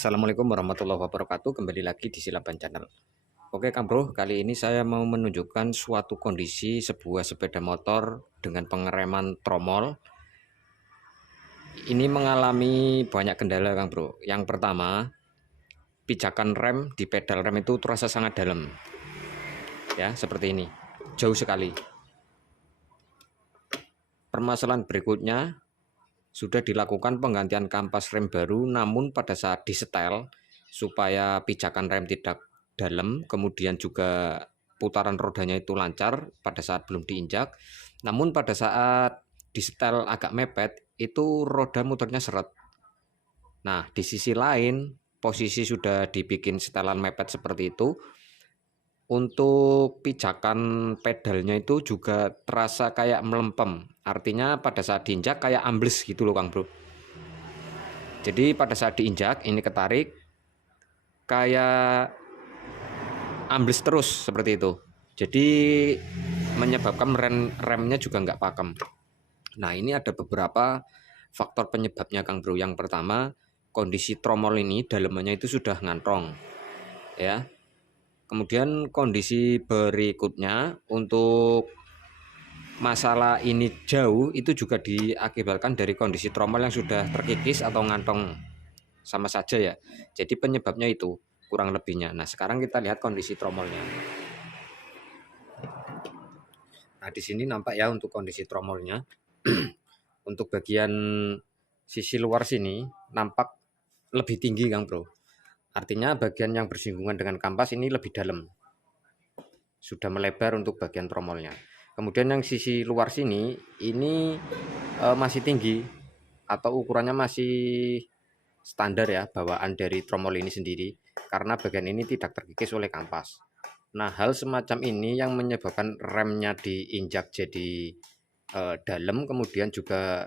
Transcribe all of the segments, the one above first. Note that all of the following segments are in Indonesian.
Assalamualaikum warahmatullahi wabarakatuh. Kembali lagi di Silaban Channel. Oke Kang Bro, kali ini saya mau menunjukkan suatu kondisi sebuah sepeda motor dengan pengereman tromol. Ini mengalami banyak kendala Kang Bro. Yang pertama, pijakan rem di pedal rem itu terasa sangat dalam. Ya, seperti ini. Jauh sekali. Permasalahan berikutnya, sudah dilakukan penggantian kampas rem baru, namun pada saat disetel supaya pijakan rem tidak dalam, kemudian juga putaran rodanya itu lancar pada saat belum diinjak. Namun pada saat disetel agak mepet, itu roda muternya seret. Nah, di sisi lain, posisi sudah dibikin setelan mepet seperti itu. Untuk pijakan pedalnya itu juga terasa kayak melempem. Artinya pada saat diinjak kayak ambles gitu loh Kang Bro. Jadi pada saat diinjak ini ketarik kayak ambles terus seperti itu. Jadi menyebabkan remnya juga nggak pakem. Nah, ini ada beberapa faktor penyebabnya Kang Bro. Yang pertama, kondisi tromol ini dalamannya itu sudah ngantong ya. Kemudian kondisi berikutnya untuk masalah ini jauh itu juga diakibatkan dari kondisi tromol yang sudah terkikis atau ngantong sama saja ya. Jadi penyebabnya itu kurang lebihnya. Nah, sekarang kita lihat kondisi tromolnya. Nah, di sini nampak ya untuk kondisi tromolnya. Untuk bagian sisi luar sini nampak lebih tinggi Kang Bro. Artinya bagian yang bersinggungan dengan kampas ini lebih dalam. Sudah melebar untuk bagian tromolnya. Kemudian yang sisi luar sini ini masih tinggi atau ukurannya masih standar ya, bawaan dari tromol ini sendiri, karena bagian ini tidak terkikis oleh kampas. Nah, hal semacam ini yang menyebabkan remnya diinjak jadi dalam, kemudian juga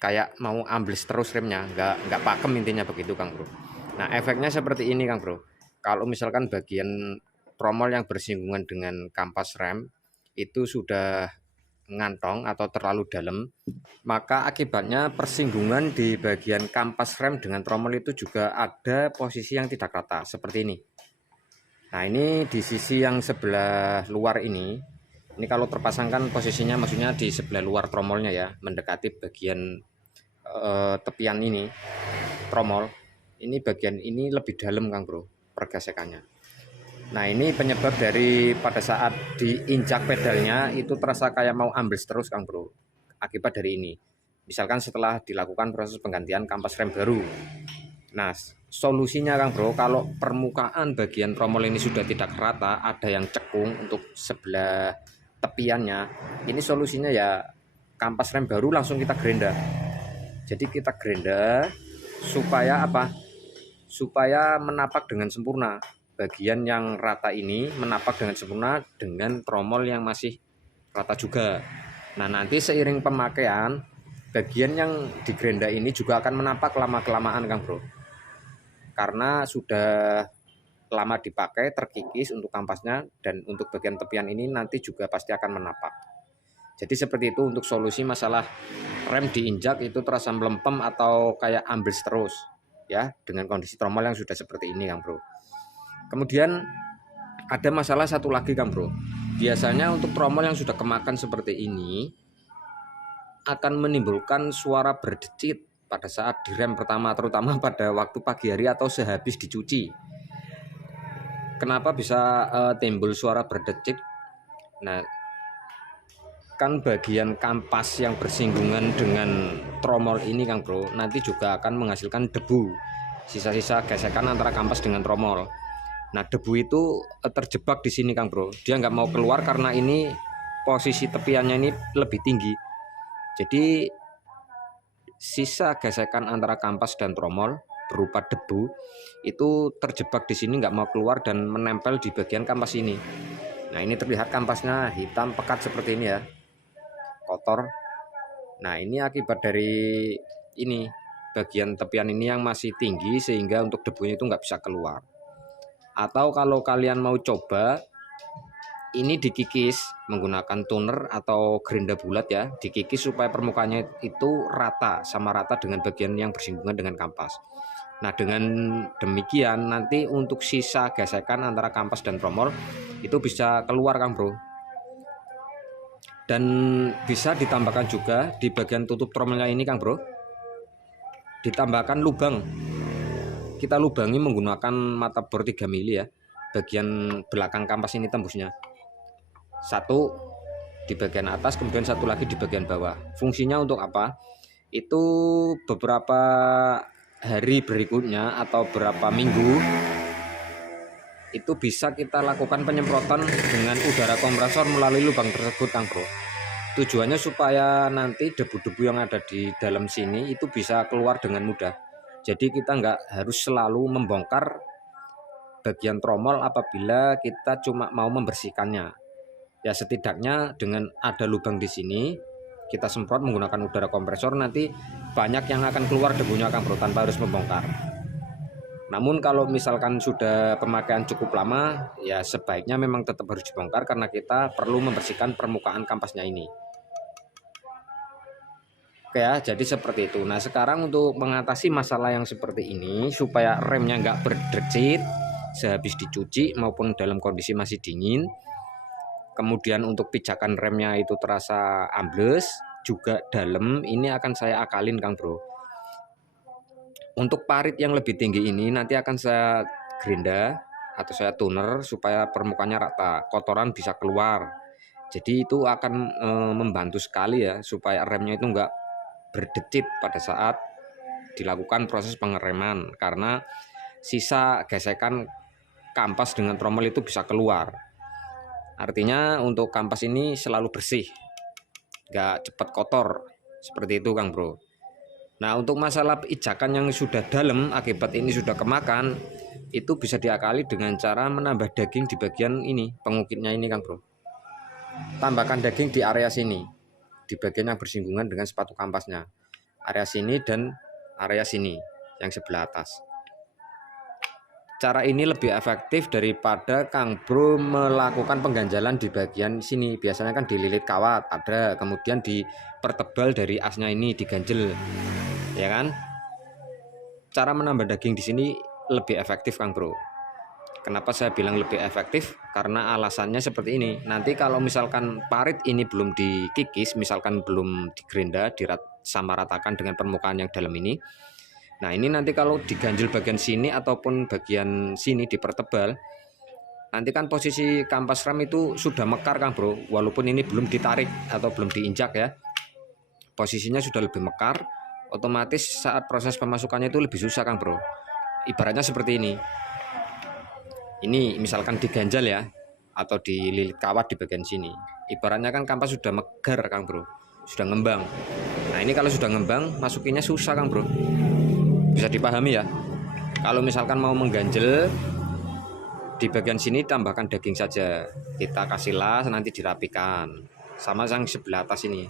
kayak mau ambles terus remnya, nggak pakem intinya begitu Kang Bro. Nah, efeknya seperti ini Kang Bro. Kalau misalkan bagian tromol yang bersinggungan dengan kampas rem itu sudah ngantong atau terlalu dalam, maka akibatnya persinggungan di bagian kampas rem dengan tromol itu juga ada posisi yang tidak rata seperti ini. Nah, ini di sisi yang sebelah luar ini kalau terpasangkan posisinya maksudnya di sebelah luar tromolnya ya, mendekati bagian tepian ini tromol. Ini bagian ini lebih dalam Kang Bro pergesekannya. Nah, ini penyebab dari pada saat diinjak pedalnya itu terasa kayak mau ambles terus Kang Bro. Akibat dari ini. Misalkan setelah dilakukan proses penggantian kampas rem baru. Nah, solusinya Kang Bro, kalau permukaan bagian tromol ini sudah tidak rata, ada yang cekung untuk sebelah tepiannya, ini solusinya ya kampas rem baru langsung kita gerinda. Jadi kita gerinda supaya apa? Supaya menapak dengan sempurna. Bagian yang rata ini menapak dengan sempurna dengan tromol yang masih rata juga. Nah, nanti seiring pemakaian, bagian yang digerinda ini juga akan menapak lama-kelamaan Kang Bro. Karena sudah lama dipakai, terkikis untuk kampasnya, dan untuk bagian tepian ini nanti juga pasti akan menapak. Jadi seperti itu untuk solusi masalah rem diinjak itu terasa melempem atau kayak ambles terus ya, dengan kondisi tromol yang sudah seperti ini Kang Bro. Kemudian ada masalah satu lagi Kang Bro. Biasanya untuk tromol yang sudah kemakan seperti ini akan menimbulkan suara berdecit pada saat direm pertama, terutama pada waktu pagi hari atau sehabis dicuci. Kenapa bisa timbul suara berdecit? Nah, kan bagian kampas yang bersinggungan dengan tromol ini Kang Bro nanti juga akan menghasilkan debu, sisa-sisa gesekan antara kampas dengan tromol. Nah, debu itu terjebak di sini Kang Bro, dia nggak mau keluar karena ini posisi tepiannya ini lebih tinggi. Jadi sisa gesekan antara kampas dan tromol berupa debu itu terjebak di sini, nggak mau keluar dan menempel di bagian kampas ini. Nah, ini terlihat kampasnya hitam pekat seperti ini ya, kotor. Nah, ini akibat dari ini bagian tepian ini yang masih tinggi sehingga untuk debunya itu nggak bisa keluar. Atau kalau kalian mau coba ini dikikis menggunakan toner atau gerinda bulat ya, dikikis supaya permukaannya itu rata, sama rata dengan bagian yang bersinggungan dengan kampas. Nah, dengan demikian nanti untuk sisa gesekan antara kampas dan tromol itu bisa keluar Kang Bro. Dan bisa ditambahkan juga di bagian tutup tromolnya ini Kang Bro, ditambahkan lubang. Kita lubangi menggunakan mata bor 3 mili ya, bagian belakang kampas ini tembusnya. Satu di bagian atas, kemudian satu lagi di bagian bawah. Fungsinya untuk apa? Itu beberapa hari berikutnya atau berapa minggu itu bisa kita lakukan penyemprotan dengan udara kompresor melalui lubang tersebut Kang Bro. Tujuannya supaya nanti debu-debu yang ada di dalam sini itu bisa keluar dengan mudah. Jadi kita nggak harus selalu membongkar bagian tromol apabila kita cuma mau membersihkannya. Ya setidaknya dengan ada lubang di sini, kita semprot menggunakan udara kompresor, nanti banyak yang akan keluar debunya Kang Bro tanpa harus membongkar. Namun kalau misalkan sudah pemakaian cukup lama, ya sebaiknya memang tetap harus dibongkar karena kita perlu membersihkan permukaan kampasnya ini. Oke ya, jadi seperti itu. Nah sekarang untuk mengatasi masalah yang seperti ini supaya remnya nggak berdecit sehabis dicuci maupun dalam kondisi masih dingin, kemudian untuk pijakan remnya itu terasa ambles juga dalam, ini akan saya akalin Kang Bro. Untuk parit yang lebih tinggi ini nanti akan saya gerinda atau saya tuner supaya permukaannya rata, kotoran bisa keluar. Jadi itu akan membantu sekali ya supaya remnya itu enggak berdecit pada saat dilakukan proses pengereman, karena sisa gesekan kampas dengan tromol itu bisa keluar. Artinya untuk kampas ini selalu bersih, nggak cepat kotor, seperti itu Kang Bro. Nah untuk masalah pijakan yang sudah dalam akibat ini sudah kemakan, itu bisa diakali dengan cara menambah daging di bagian ini, pengukitnya ini Kang Bro. Tambahkan daging di area sini, di bagian yang bersinggungan dengan sepatu kampasnya, area sini dan area sini yang sebelah atas. Cara ini lebih efektif daripada Kang Bro melakukan pengganjalan di bagian sini. Biasanya kan dililit kawat ada, kemudian dipertebal dari asnya ini diganjel, ya kan? Cara menambah daging di sini lebih efektif Kang Bro. Kenapa saya bilang lebih efektif? Karena alasannya seperti ini. Nanti kalau misalkan parit ini belum dikikis, misalkan belum digerinda, disamaratakan dengan permukaan yang dalam ini. Nah ini nanti kalau diganjel bagian sini ataupun bagian sini dipertebal, nanti kan posisi kampas rem itu sudah mekar Kang Bro, walaupun ini belum ditarik atau belum diinjak ya, posisinya sudah lebih mekar, otomatis saat proses pemasukannya itu lebih susah Kang Bro. Ibaratnya seperti ini misalkan diganjal ya, atau dililit kawat di bagian sini, ibaratnya kan kampas sudah megar Kang Bro, sudah ngembang. Nah ini kalau sudah ngembang, masukinnya susah Kang Bro. Bisa dipahami ya. Kalau misalkan mau mengganjel di bagian sini, tambahkan daging saja, kita kasih las, nanti dirapikan sama yang sebelah atas ini.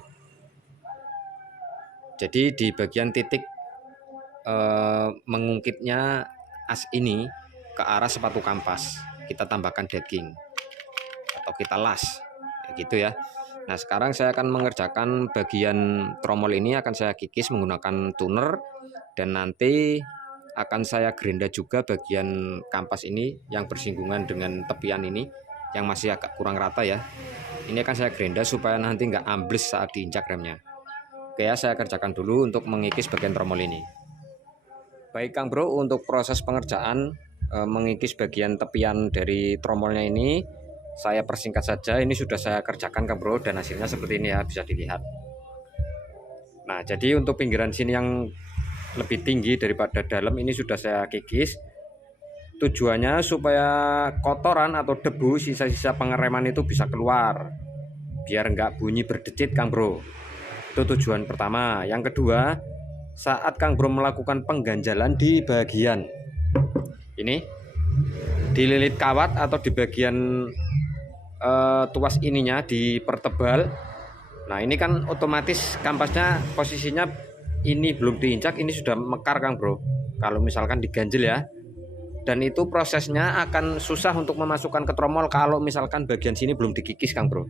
Jadi di bagian titik mengungkitnya as ini ke arah sepatu kampas, kita tambahkan daging atau kita las ya gitu ya. Nah sekarang saya akan mengerjakan bagian tromol ini, akan saya kikis menggunakan tuner, dan nanti akan saya gerinda juga bagian kampas ini yang bersinggungan dengan tepian ini yang masih agak kurang rata ya. Ini akan saya gerinda supaya nanti nggak ambles saat diinjak remnya. Oke ya, saya kerjakan dulu untuk mengikis bagian tromol ini. Baik Kang Bro, untuk proses pengerjaan mengikis bagian tepian dari tromolnya ini saya persingkat saja. Ini sudah saya kerjakan Kang Bro, dan hasilnya seperti ini ya, bisa dilihat. Nah jadi untuk pinggiran sini yang lebih tinggi daripada dalam ini sudah saya kikis. Tujuannya supaya kotoran atau debu sisa-sisa pengereman itu bisa keluar, biar nggak bunyi berdecit Kang Bro. Itu tujuan pertama. Yang kedua, saat Kang Bro melakukan pengganjalan di bagian ini, dililit kawat atau di bagian tuas ininya dipertebal. Nah ini kan otomatis kampasnya posisinya ini belum diinjak, ini sudah mekar Kang Bro kalau misalkan diganjel ya, dan itu prosesnya akan susah untuk memasukkan ke tromol kalau misalkan bagian sini belum dikikis Kang Bro.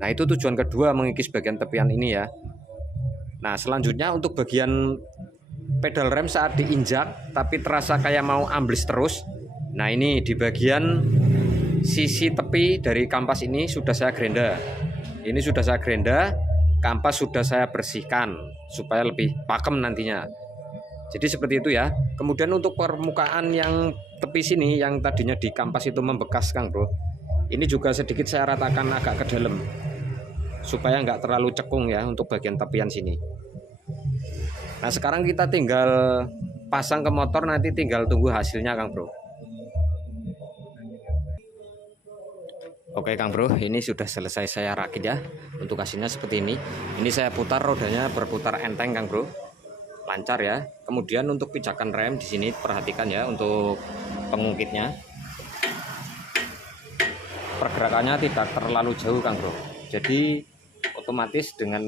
Nah itu tujuan kedua, mengikis bagian tepian ini ya. Nah selanjutnya untuk bagian pedal rem saat diinjak tapi terasa kayak mau ambles terus. Nah, ini di bagian sisi tepi dari kampas ini sudah saya gerenda. Ini sudah saya gerenda, kampas sudah saya bersihkan supaya lebih pakem nantinya. Jadi seperti itu ya. Kemudian untuk permukaan yang tepi sini yang tadinya di kampas itu membekas Kang Bro, ini juga sedikit saya ratakan agak ke dalam supaya nggak terlalu cekung ya untuk bagian tepian sini. Nah, sekarang kita tinggal pasang ke motor, nanti tinggal tunggu hasilnya Kang Bro. Oke Kang Bro, ini sudah selesai saya rakit ya. Untuk hasilnya seperti ini. Ini saya putar, rodanya berputar enteng Kang Bro, lancar ya. Kemudian untuk pijakan rem di sini perhatikan ya, untuk pengungkitnya pergerakannya tidak terlalu jauh Kang Bro. Jadi otomatis dengan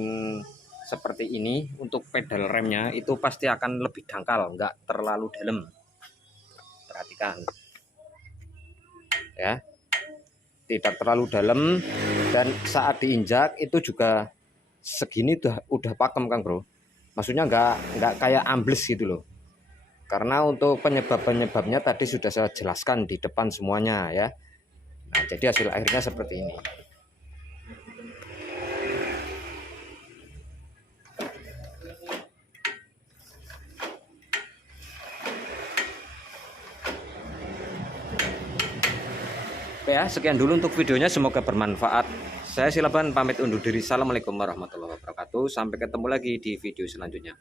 seperti ini untuk pedal remnya itu pasti akan lebih dangkal, nggak terlalu dalam. Perhatikan ya, tidak terlalu dalam, dan saat diinjak itu juga segini udah pakem Kang Bro. Maksudnya nggak kayak ambles gitu loh. Karena untuk penyebabnya tadi sudah saya jelaskan di depan semuanya ya. Nah, jadi hasil akhirnya seperti ini. Oke ya, sekian dulu untuk videonya, semoga bermanfaat. Saya Silaban pamit undur diri. Assalamualaikum warahmatullahi wabarakatuh. Sampai ketemu lagi di video selanjutnya.